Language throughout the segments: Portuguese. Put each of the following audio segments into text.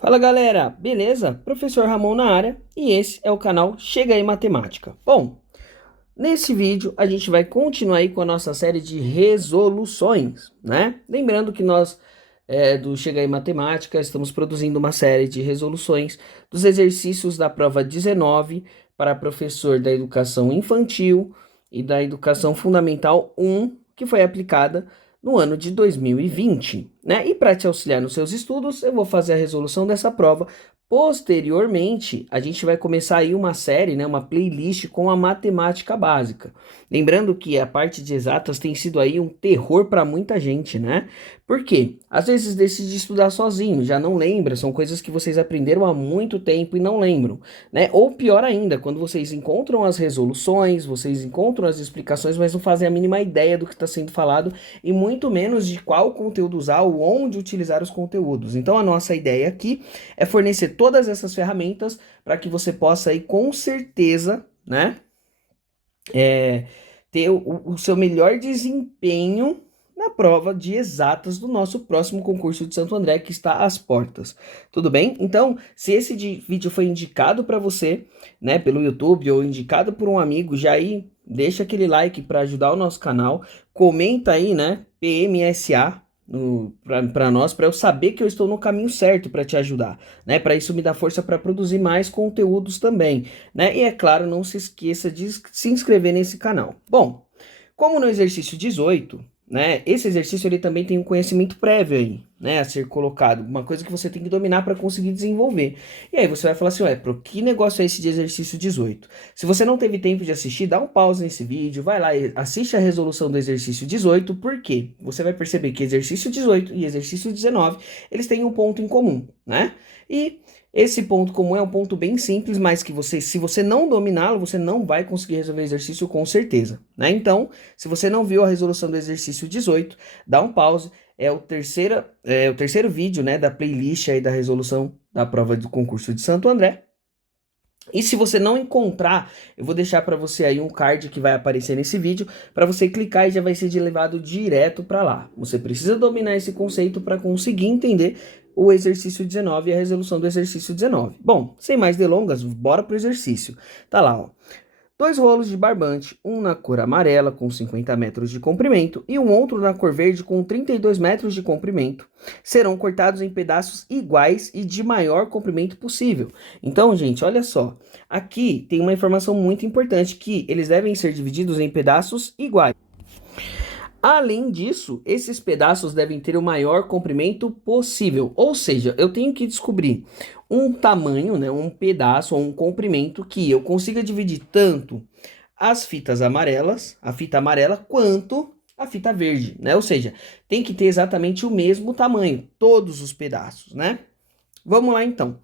Fala galera, beleza? Professor Ramon na área e esse é o canal Chega aí Matemática. Bom, nesse vídeo a gente vai continuar aí com a nossa série de resoluções, né? Lembrando que nós do Chega aí Matemática estamos produzindo uma série de resoluções dos exercícios da prova 19 para professor da educação infantil e da educação fundamental 1, que foi aplicada no ano de 2020, né? E para te auxiliar nos seus estudos, eu vou fazer a resolução dessa prova. Posteriormente, a gente vai começar aí uma série, né, uma playlist com a matemática básica. Lembrando que a parte de exatas tem sido aí um terror para muita gente, né? Por quê? Às vezes decide estudar sozinho, já não lembra, são coisas que vocês aprenderam há muito tempo e não lembram, né? Ou pior ainda, quando vocês encontram as resoluções, vocês encontram as explicações, mas não fazem a mínima ideia do que está sendo falado e muito menos de qual conteúdo usar ou onde utilizar os conteúdos. Então a nossa ideia aqui é fornecer todas essas ferramentas para que você possa aí com certeza, né, ter o seu melhor desempenho na prova de exatas do nosso próximo concurso de Santo André, que está às portas. Tudo bem? Então, se esse vídeo foi indicado para você, né, pelo YouTube ou indicado por um amigo, já aí deixa aquele like para ajudar o nosso canal, comenta aí, né, PMSA para nós, para eu saber que eu estou no caminho certo para te ajudar, né? Para isso me dá força para produzir mais conteúdos também, né? E é claro, não se esqueça de se inscrever nesse canal. Bom, como no exercício 18, né? Esse exercício ele também tem um conhecimento prévio aí, né? A ser colocado, uma coisa que você tem que dominar para conseguir desenvolver. E aí você vai falar assim, ué, pro que negócio é esse de exercício 18? Se você não teve tempo de assistir, dá um pause nesse vídeo, vai lá e assiste a resolução do exercício 18, porque você vai perceber que exercício 18 e exercício 19, eles têm um ponto em comum, né? E esse ponto comum é um ponto bem simples, mas que você, se você não dominá-lo, você não vai conseguir resolver o exercício com certeza, né? Então, se você não viu a resolução do exercício 18, dá um pause. É o terceiro vídeo, né, da playlist aí da resolução da prova do concurso de Santo André. E se você não encontrar, eu vou deixar para você aí um card que vai aparecer nesse vídeo, para você clicar e já vai ser levado direto para lá. Você precisa dominar esse conceito para conseguir entender o exercício 19 e a resolução do exercício 19. Bom, sem mais delongas, bora pro exercício. Tá lá, ó. 2 rolos de barbante, um na cor amarela com 50 metros de comprimento e um outro na cor verde com 32 metros de comprimento, serão cortados em pedaços iguais e de maior comprimento possível. Então, gente, olha só, aqui tem uma informação muito importante que eles devem ser divididos em pedaços iguais. Além disso, esses pedaços devem ter o maior comprimento possível, ou seja, eu tenho que descobrir um tamanho, né, um pedaço ou um comprimento que eu consiga dividir tanto as fitas amarelas, a fita amarela, quanto a fita verde, né? Ou seja, tem que ter exatamente o mesmo tamanho, todos os pedaços, né? Vamos lá então.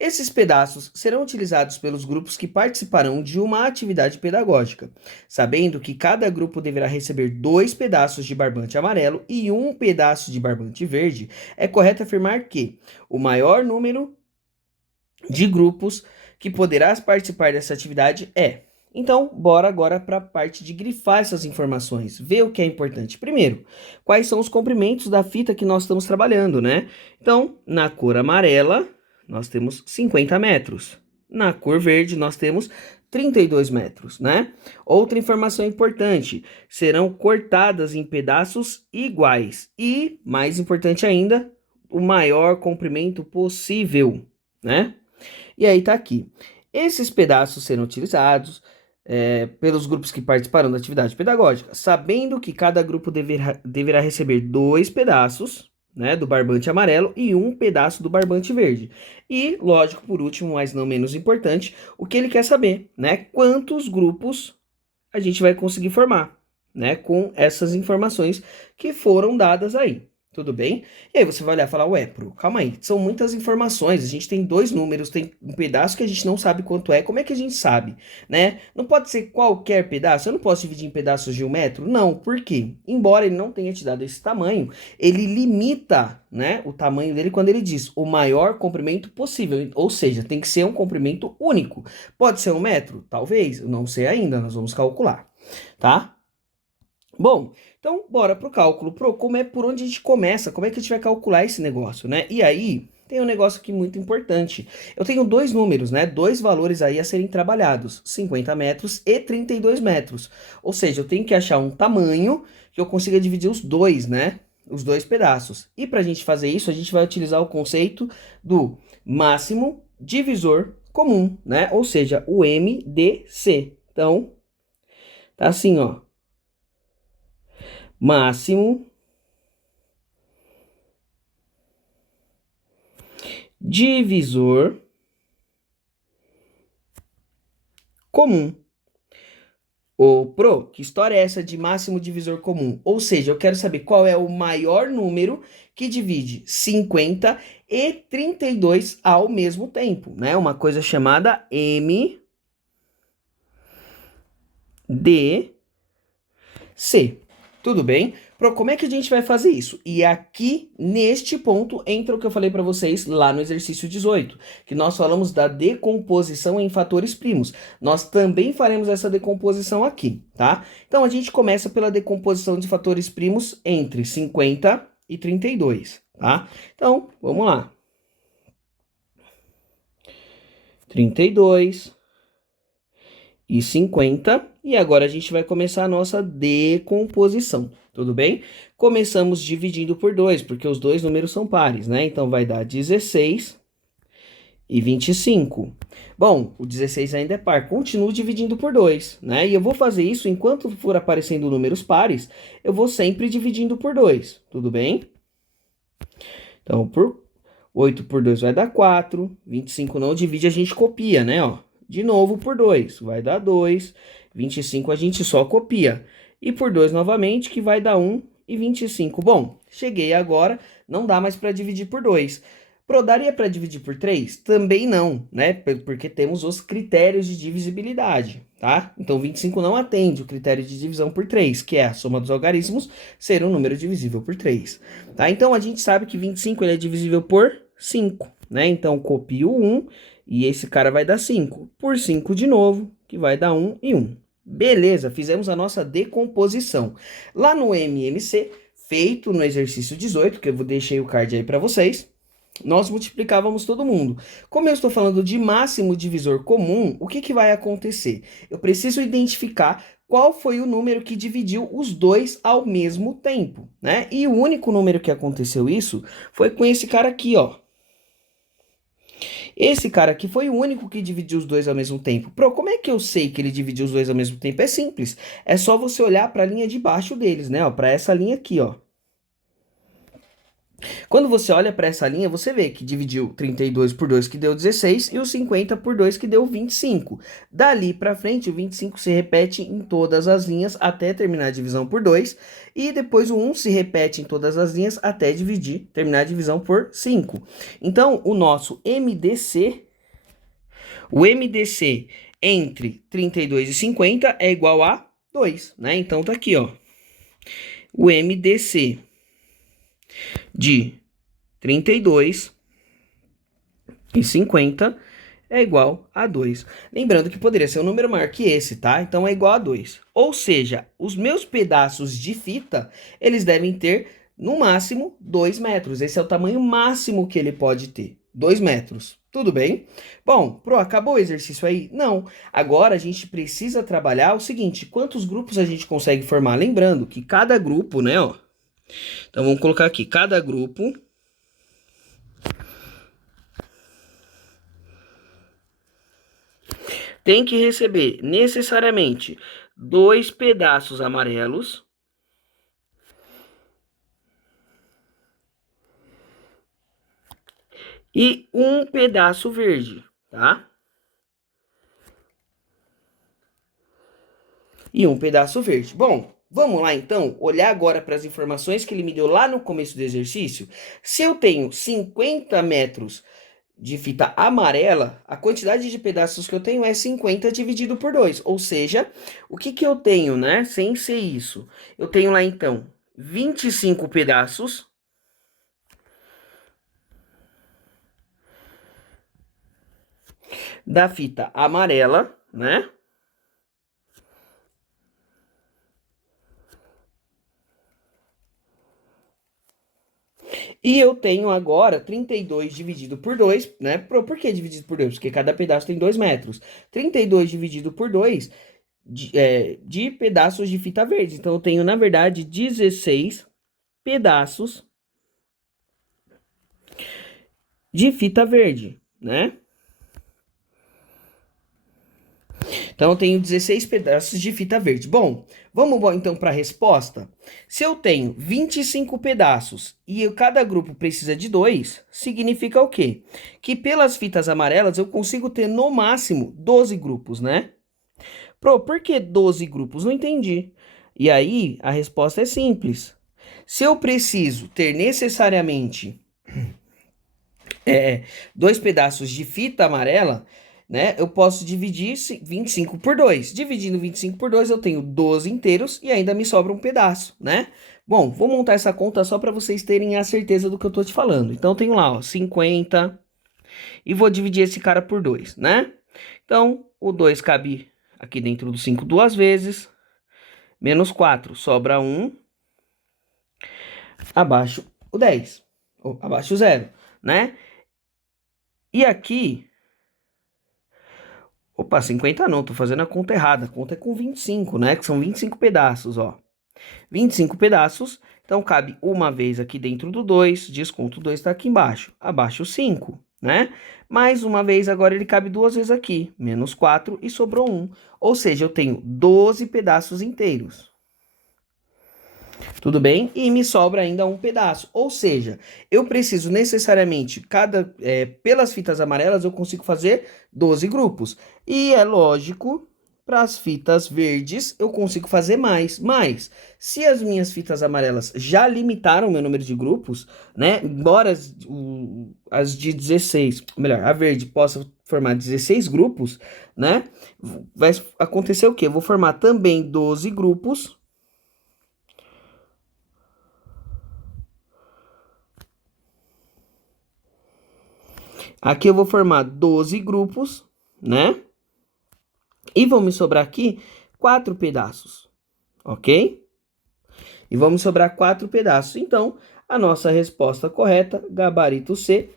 Esses pedaços serão utilizados pelos grupos que participarão de uma atividade pedagógica, sabendo que cada grupo deverá receber 2 pedaços de barbante amarelo e 1 pedaço de barbante verde. É correto afirmar que o maior número de grupos que poderá participar dessa atividade é. Então, bora agora para a parte de grifar essas informações, ver o que é importante. Primeiro, quais são os comprimentos da fita que nós estamos trabalhando, né? Então, na cor amarela, nós temos 50 metros. Na cor verde, nós temos 32 metros, né? Outra informação importante, serão cortadas em pedaços iguais e, mais importante ainda, o maior comprimento possível, né? E aí tá aqui. Esses pedaços serão utilizados pelos grupos que participarão da atividade pedagógica, sabendo que cada grupo deverá receber 2 pedaços, né, do barbante amarelo e 1 pedaço do barbante verde. E, lógico, por último, mas não menos importante, o que ele quer saber, né? Quantos grupos a gente vai conseguir formar, né? Com essas informações que foram dadas aí. Tudo bem? E aí você vai olhar e falar, ué, calma aí, são muitas informações, a gente tem 2 números, tem um pedaço que a gente não sabe quanto é, como é que a gente sabe, né? Não pode ser qualquer pedaço, eu não posso dividir em pedaços de 1 metro? Não, por quê? Embora ele não tenha te dado esse tamanho, ele limita, né, o tamanho dele quando ele diz o maior comprimento possível, ou seja, tem que ser um comprimento único. Pode ser 1 metro? Talvez, eu não sei ainda, nós vamos calcular, tá? Bom, então bora pro cálculo. Como é por onde a gente começa? Como é que a gente vai calcular esse negócio, né? E aí, tem um negócio aqui muito importante. Eu tenho dois números, né? Dois valores aí a serem trabalhados, 50 metros e 32 metros. Ou seja, eu tenho que achar um tamanho que eu consiga dividir os dois, né? Os dois pedaços. E para a gente fazer isso, a gente vai utilizar o conceito do máximo divisor comum, né? Ou seja, o MDC. Então, tá assim, ó. Máximo divisor comum. Ô, Pro, que história é essa de máximo divisor comum? Ou seja, eu quero saber qual é o maior número que divide 50 e 32 ao mesmo tempo, né? Uma coisa chamada MDC. Tudo bem? Pro, como é que a gente vai fazer isso? E aqui, neste ponto, entra o que eu falei para vocês lá no exercício 18, que nós falamos da decomposição em fatores primos. Nós também faremos essa decomposição aqui, tá? Então, a gente começa pela decomposição de fatores primos entre 50 e 32, tá? Então, vamos lá. 32 e 50, e agora a gente vai começar a nossa decomposição, tudo bem? Começamos dividindo por 2, porque os dois números são pares, né? Então vai dar 16 e 25. Bom, o 16 ainda é par, continuo dividindo por 2, né? E eu vou fazer isso enquanto for aparecendo números pares, eu vou sempre dividindo por 2, tudo bem? Então, 8 por 2 vai dar 4, 25 não divide, a gente copia, né, ó? De novo por 2, vai dar 2. 25 a gente só copia. E por 2 novamente, que vai dar 1 e 25. Bom, cheguei agora, não dá mais para dividir por 2. Pro, daria para dividir por 3? Também não, né? Porque temos os critérios de divisibilidade, tá? Então 25 não atende o critério de divisão por 3, que é a soma dos algarismos ser um número divisível por 3. Tá? Então a gente sabe que 25 ele é divisível por 5, né? Então copio 1 e esse cara vai dar 5. Por 5 de novo, que vai dar 1 e 1. Beleza, fizemos a nossa decomposição. Lá no MMC, feito no exercício 18, que eu deixei o card aí para vocês, nós multiplicávamos todo mundo. Como eu estou falando de máximo divisor comum, o que vai acontecer? Eu preciso identificar qual foi o número que dividiu os dois ao mesmo tempo, né? E o único número que aconteceu isso foi com esse cara aqui, ó. Esse cara aqui foi o único que dividiu os dois ao mesmo tempo. Pro, como é que eu sei que ele dividiu os dois ao mesmo tempo? É simples. É só você olhar para a linha de baixo deles, né? Para essa linha aqui, ó. Quando você olha para essa linha, você vê que dividiu 32 por 2, que deu 16, e o 50 por 2, que deu 25. Dali para frente, o 25 se repete em todas as linhas até terminar a divisão por 2, e depois o 1 se repete em todas as linhas até terminar a divisão por 5. Então, o MDC entre 32 e 50 é igual a 2, né? Então tá aqui, ó. O MDC de 32 e 50 é igual a 2. Lembrando que poderia ser um número maior que esse, tá? Então é igual a 2. Ou seja, os meus pedaços de fita, eles devem ter, no máximo, 2 metros. Esse é o tamanho máximo que ele pode ter. 2 metros. Tudo bem? Bom, Pro, acabou o exercício aí? Não. Agora a gente precisa trabalhar o seguinte, quantos grupos a gente consegue formar? Lembrando que cada grupo, né, ó. Então vamos colocar aqui, cada grupo tem que receber necessariamente 2 pedaços amarelos e um pedaço verde, tá? E um pedaço verde. Bom, vamos lá então olhar agora para as informações que ele me deu lá no começo do exercício. Se eu tenho 50 metros de fita amarela, a quantidade de pedaços que eu tenho é 50 dividido por 2. Ou seja, o que eu tenho, né? Sem ser isso. Eu tenho lá então 25 pedaços da fita amarela, né? E eu tenho agora 32 dividido por 2, né? Por que dividido por 2? Porque cada pedaço tem 2 metros. 32 dividido por 2 de pedaços de fita verde. Então, eu tenho, na verdade, 16 pedaços de fita verde, né? Então, eu tenho 16 pedaços de fita verde. Bom, vamos então para a resposta? Se eu tenho 25 pedaços e cada grupo precisa de 2, significa o quê? Que pelas fitas amarelas eu consigo ter no máximo 12 grupos, né? Por que 12 grupos? Não entendi. E aí, a resposta é simples. Se eu preciso ter necessariamente dois pedaços de fita amarela, né? Eu posso dividir 25 por 2. Dividindo 25 por 2, eu tenho 12 inteiros e ainda me sobra um pedaço, né? Bom, vou montar essa conta só para vocês terem a certeza do que eu tô te falando. Então, eu tenho lá, ó, 50 e vou dividir esse cara por 2, né? Então, o 2 cabe aqui dentro do 5 duas vezes, menos 4, sobra 1, abaixo o 10, ou abaixo o 0, né? E aqui, opa, 50 não, tô fazendo a conta errada, a conta é com 25, né? Que são 25 pedaços, ó. 25 pedaços, então cabe uma vez aqui dentro do 2, desconto 2 tá aqui embaixo, abaixo 5, né? Mais uma vez, agora ele cabe duas vezes aqui, menos 4 e sobrou 1. Ou seja, eu tenho 12 pedaços inteiros. Tudo bem? E me sobra ainda um pedaço. Ou seja, eu preciso necessariamente, pelas fitas amarelas, eu consigo fazer 12 grupos. E é lógico, para as fitas verdes, eu consigo fazer mais. Mas, se as minhas fitas amarelas já limitaram o meu número de grupos, né? Embora as de 16, melhor, a verde possa formar 16 grupos, né? Vai acontecer o quê? Eu vou formar também 12 grupos. Aqui eu vou formar 12 grupos, né? E vão me sobrar aqui 4 pedaços, ok? E vão me sobrar 4 pedaços. Então, a nossa resposta correta, gabarito C,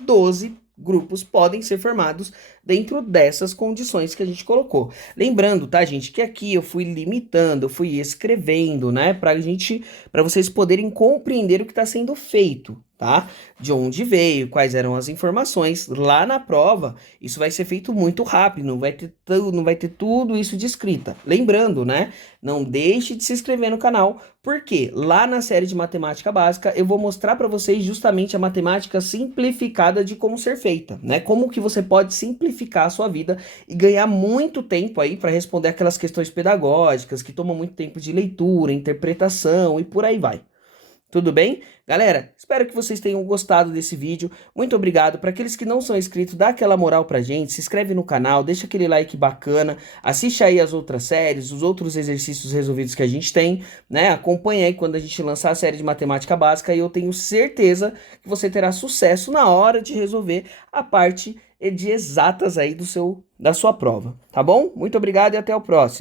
12 grupos podem ser formados dentro dessas condições que a gente colocou. Lembrando, tá, gente, que aqui eu fui limitando, eu fui escrevendo, né, para vocês poderem compreender o que está sendo feito, tá? De onde veio, quais eram as informações. Lá na prova, isso vai ser feito muito rápido, não vai ter tudo isso de escrita. Lembrando, né, não deixe de se inscrever no canal, porque lá na série de matemática básica eu vou mostrar para vocês justamente a matemática simplificada de como ser feita, né? Como que você pode simplificar a sua vida e ganhar muito tempo aí para responder aquelas questões pedagógicas que tomam muito tempo de leitura, interpretação e por aí vai. Tudo bem? Galera, espero que vocês tenham gostado desse vídeo. Muito obrigado. Para aqueles que não são inscritos, dá aquela moral pra gente, se inscreve no canal, deixa aquele like bacana, assiste aí as outras séries, os outros exercícios resolvidos que a gente tem, né? Acompanha aí quando a gente lançar a série de matemática básica e eu tenho certeza que você terá sucesso na hora de resolver a parte de exatas aí da sua prova, tá bom? Muito obrigado e até o próximo.